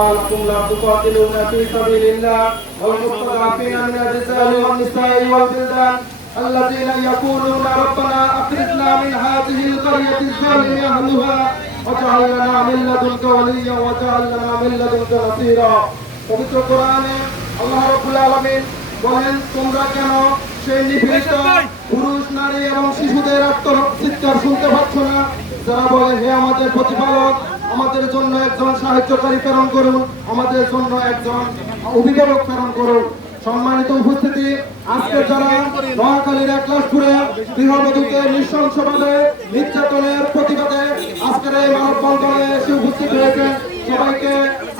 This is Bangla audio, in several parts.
لكم لا تقاتلون في سبيل الله والمستضعفين من الرجال والنساء والبلدان الذين يقولون ربنا أخرجنا من هذه القرية الظالم أهلها واجعل لنا من لدنك وليا واجعل لنا من لدنك نصيرا পবিত্র কোরআনে আল্লাহ রাব্বুল আলামিন বলেন তোমরা কেন সেই নিপীড়িত পুরুষ নারী এবং শিশুদের আত্মচিৎকার শুনতে পাচ্ছ না যারা বলে হে আমাদের প্রতিপালক, আমাদের জন্য একজন সাহায্যকারী প্রেরণ করুন, আমাদের জন্য একজন অভিভাবক প্রেরণ করুন। সম্মানিত উপস্থিতি, আজকে যারা নোয়াখালীর একলাসপুরে গৃহবধূকে নৃশংসভাবে নির্যাতনের প্রতিবাদে আজকের এই মানববন্ধনে এসে উপস্থিত হয়েছে সবাইকে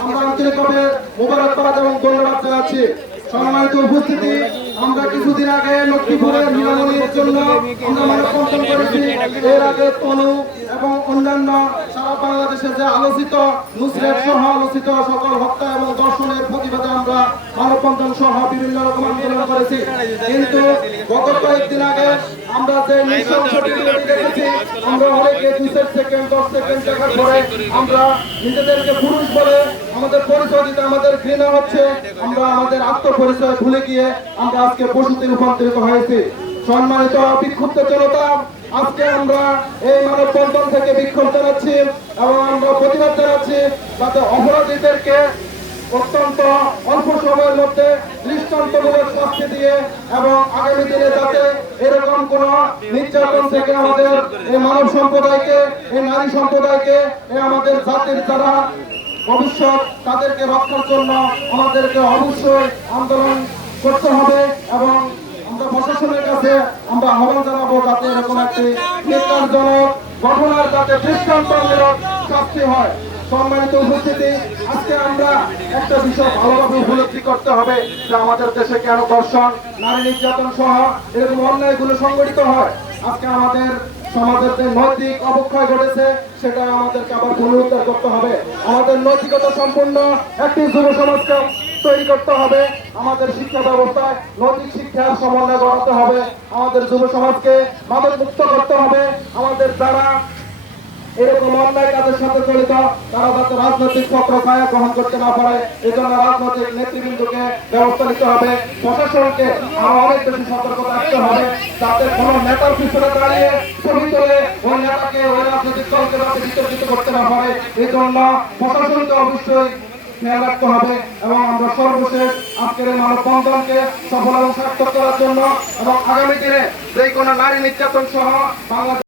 আমরা আন্তরিকভাবে মোবারকবাদ এবং ধন্যবাদ জানাচ্ছি। সম্মানিত উপস্থিতি আমরা কিছুদিন আগে লক্ষ্মীপুরের নিরাময়ের জন্য এর আগে তনু এবং অন্যান্য সারা বাংলাদেশে যে আলোচিত নুসরেট সহ আলোচিত সকল হত্যা এবং আমরা আমরা আমাদের আত্মপরিচয় ভুলে গিয়ে আমরা আজকে পশুতে রূপান্তরিত হয়েছি। সম্মানিত বিক্ষুব্ধ জনতা, আজকে আমরা এই মানববন্ধন থেকে বিক্ষোভ জানাচ্ছি এবং আমরা প্রতিবাদ জানাচ্ছি যাতে অপরাধীদেরকে অত্যন্ত অল্প সময়ের মধ্যে দৃষ্টান্তমূলক শাস্তি দিয়ে এবং আগামী দিনে যাতে এরকম কোন নির্যাতন থেকে আমাদের এই মানব সম্প্রদায়কে, এই নারী সম্প্রদায়কে, এই আমাদের জাতির যারা ভবিষ্যৎ, তাদেরকে রক্ষার জন্য আমাদেরকে অবশ্যই আন্দোলন করতে হবে এবং আমরা প্রশাসনের কাছে আমরা আহ্বান জানাব যাতে এরকম একটি নির্যাতনজনক ঘটনার যাতে দৃষ্টান্তমূলক শাস্তি হয়। সম্মানিত উপস্থিতি, আজকে আমরা একটা বিষয় ভালোভাবে উপলব্ধি করতে হবে যে আমাদের দেশে কেন দর্শন নারী নির্যাতন সহ এরকম অন্যায়গুলো সংগঠিত হয়। আজকে আমাদের সমাজের যে নৈতিক অবক্ষয় ঘটেছে, সেটা আমাদেরকে আবার পুনরুদ্ধার করতে হবে। আমাদের নৈতিকতা সম্পূর্ণ একটি যুব সমাজকে তৈরি করতে হবে। আমাদের শিক্ষা ব্যবস্থায় নৈতিক শিক্ষার সমন্বয় গড়াতে হবে। আমাদের যুব সমাজকে মাদক মুক্ত করতে হবে। আমাদের যারা এরকম অন্যায় কাজের সাথে জড়িত, তারা যাতে রাজনৈতিক চক্র ছায়া গ্রহণ করতে না পারে এই জন্য রাজনৈতিক নেতৃবৃন্দকে ব্যবস্থা নিতে হবে, প্রশাসনকে আরও অনেক বেশি সতর্ক থাকতে হবে, যাতে কোন নেতার পিছনে দাঁড়িয়ে ছবি তোলে ওই নেতাকে ওই রাজনৈতিক দলকে বিতর্কিত করতে না পারে এই জন্য প্রশাসনকে অবশ্যই খেয়াল রাখতে হবে এবং আমরা সর্বশেষ আজকের এই সফল এবং সার্থক করার জন্য এবং আগামী দিনে যে কোনো নারী নির্যাতন সহ বাংলাদেশ